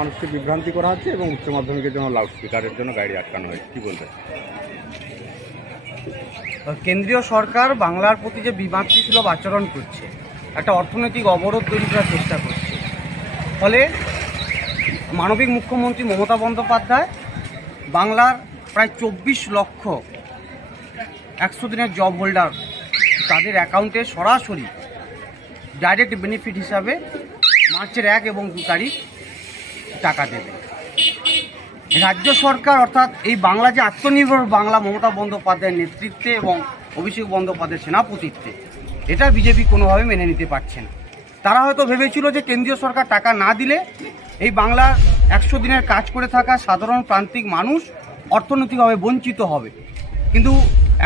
মানুষকে বিভ্রান্তি করা হচ্ছে এবং উচ্চ মাধ্যমিকের জন্য লাউডস্পিকারের জন্য গাড়ি আটকানো হয়েছে, কি বলবেন? কেন্দ্রীয় সরকার বাংলার প্রতি যে বিমাতৃসুলভ আচরণ করছে, একটা অর্থনৈতিক অবরোধ তৈরি করার চেষ্টা করছে, ফলে মানবিক মুখ্যমন্ত্রী মমতা বন্দ্যোপাধ্যায় বাংলার প্রায় 24 লক্ষ 100 দিনের জব হোল্ডার তাদের অ্যাকাউন্টে সরাসরি ডাইরেক্ট বেনিফিট হিসাবে মার্চের 1 এবং 2 তারিখ টাকা দেবে। রাজ্য সরকার অর্থাৎ এই বাংলা যে আত্মনির্ভর বাংলা মমতা বন্দ্যোপাধ্যায়ের নেতৃত্বে এবং অভিষেক বন্দ্যোপাধ্যায়ের সেনাপতিত্বে, এটা বিজেপি কোনোভাবে মেনে নিতে পারছে না। তারা হয়তো ভেবেছিল যে কেন্দ্রীয় সরকার টাকা না দিলে এই বাংলার 100 দিনের কাজ করে থাকা সাধারণ প্রান্তিক মানুষ অর্থনৈতিকভাবে বঞ্চিত হবে। কিন্তু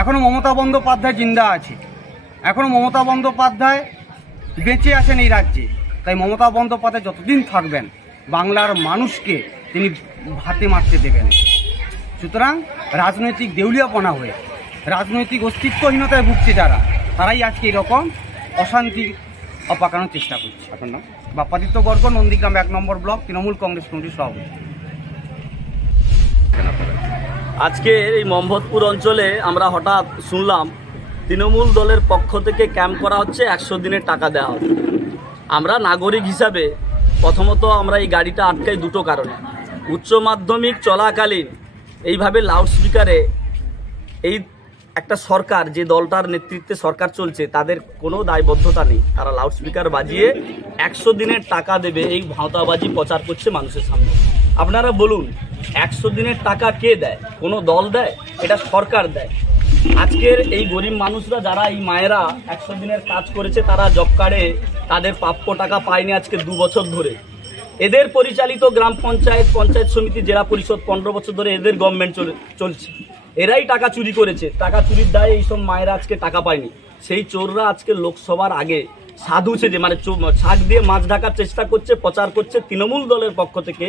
এখনও মমতা বন্দ্যোপাধ্যায় জিন্দা আছে, এখনও মমতা বন্দ্যোপাধ্যায় বেঁচে আছেন এই রাজ্যে। তাই মমতা বন্দ্যোপাধ্যায় যতদিন থাকবেন বাংলার মানুষকে তিনি ভাতে মারতে দেবেন। সুতরাং রাজনৈতিক দেউলিয়াপনা হয়ে রাজনৈতিক অস্তিত্বহীনতায় ভুগছে যারা, তারাই আজকে এরকম অশান্তি পাকানোর চেষ্টা করছে। আপনার নাম? বাপ্পাদিত্য গর্গ, নন্দীগ্রাম 1 নম্বর ব্লক, তৃণমূল কংগ্রেস কমিটির সভাপতি। আজকে এই মোহাম্মদপুর অঞ্চলে আমরা হঠাৎ শুনলাম তৃণমূল দলের পক্ষ থেকে ক্যাম্প করা হচ্ছে, 100 দিনের টাকা দেওয়া হবে। আমরা নাগরিক হিসাবে প্রথমত আমরা এই গাড়িটা আটকাই দুটো কারণে। উচ্চ মাধ্যমিক চলাকালীন এইভাবে লাউডস্পিকারে এই একটা সরকার, যে দলটার নেতৃত্বে সরকার চলছে, তাদের কোনো দায়বদ্ধতা নেই। তারা লাউডস্পিকার বাজিয়ে 100 দিনের টাকা দেবে এই ভাঁওতাবাজি প্রচার করছে মানুষের সামনে। আপনারা বলুন, 100 দিনের টাকা কে দেয়? কোনো দল দেয়? এটা সরকার দেয়। আজকের এই গরিব মানুষরা যারা, এই মায়েরা 100 দিনের কাজ করেছে, তারা জব কার্ডে তাদের প্রাপ্য টাকা পায়নি আজকে 2 বছর ধরে। এদের পরিচালিত গ্রাম পঞ্চায়েত, পঞ্চায়েত সমিতি, জেলা পরিষদ 15 বছর ধরে এদের গভর্নমেন্ট চলছে। এরাই টাকা চুরি করেছে, টাকা চুরির দায়ে এইসব মায়েরা আজকে টাকা পায়নি। সেই চোররা আজকে লোকসভার আগে সাধু সেজে, মানে ছাক দিয়ে মাছ ঢাকার চেষ্টা করছে, প্রচার করছে তৃণমূল দলের পক্ষ থেকে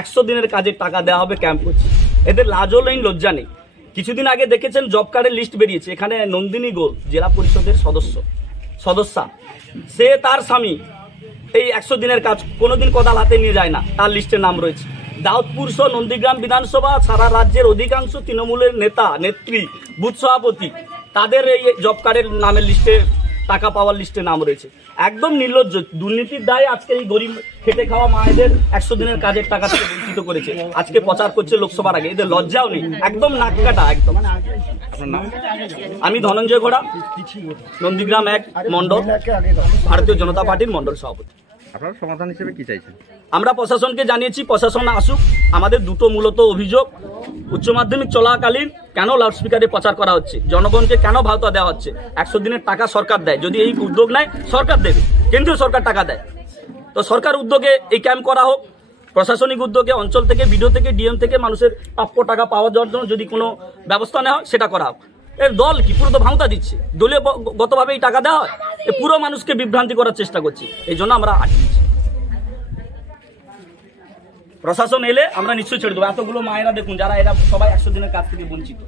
100 দিনের কাজের টাকা দেওয়া হবে, ক্যাম্প করছে। এদের লাজও নেই, লজ্জা নেই। কিছুদিন আগে দেখেছেন জব কার্ডের লিস্ট বেরিয়েছে, এখানে নন্দিনী গোল জেলা পরিষদের সদস্যা, সে তার স্বামী এই 100 দিনের কাজ কোনোদিন কোদাল হাতে নিয়ে যায় না, তার লিস্টে নাম রয়েছে। দাউদপুর সহ নন্দীগ্রাম বিধানসভা সারা রাজ্যের অধিকাংশ তৃণমূলের নেতা নেত্রী, বুথ সভাপতি, তাদের এই জব কার্ডের নামের লিস্টে, টাকা পাওয়ার লিস্টে নাম রয়েছে। একদম নির্লজ্জ, দুর্নীতির দায়ে আজকে এই গরিব খেটে খাওয়া মায়েদের 100 দিনের কাজের টাকা থেকে বঞ্চিত করেছে, আজকে প্রচার করছে লোকসভার আগে। এদের লজ্জাও নেই, একদম নাক কাটা একদম। আমি ধনঞ্জয় ঘোড়া, নন্দীগ্রাম 1 মন্ডল, ভারতীয় জনতা পার্টির মন্ডল সভাপতি। আপনারা সমাধান হিসেবে কি চাইছেন? আমরা প্রশাসনকে জানিয়েছি, প্রশাসন আসুক। আমাদের দুটো মূলত অভিযোগ: উচ্চ মাধ্যমিক চলাকালীন কেন লাউডস্পিকারে প্রচার করা হচ্ছে, জনগণকে কেন ভাতা দেওয়া হচ্ছে। 100 দিনের টাকা সরকার দেয়, যদি এই উদ্যোগ নেয় সরকার দেবে, কেন্দ্রীয় সরকার টাকা দেয়। তো সরকার উদ্যোগে এই ক্যাম্প করা হোক, প্রশাসনিক উদ্যোগে অঞ্চল থেকে, বিডিও থেকে, ডিএম থেকে মানুষের প্রাপ্য টাকা পাওয়ার জন্য যদি কোনো ব্যবস্থা নেওয়া হয় সেটা করা হোক। এর দল কি, পুরো তো ভাঙতা দিচ্ছে, দলীয় গতভাবে এই টাকা দেওয়া হয়, পুরো মানুষকে বিভ্রান্তি করার চেষ্টা করছে। এই জন্য আমরা আটকেছি। প্রশাসন এলে আমরা নিশ্চয়ই ছেড়ে দেবো। এতগুলো মায়েরা দেখুন, যারা এরা সবাই 100 দিনের কাজ থেকে বঞ্চিত।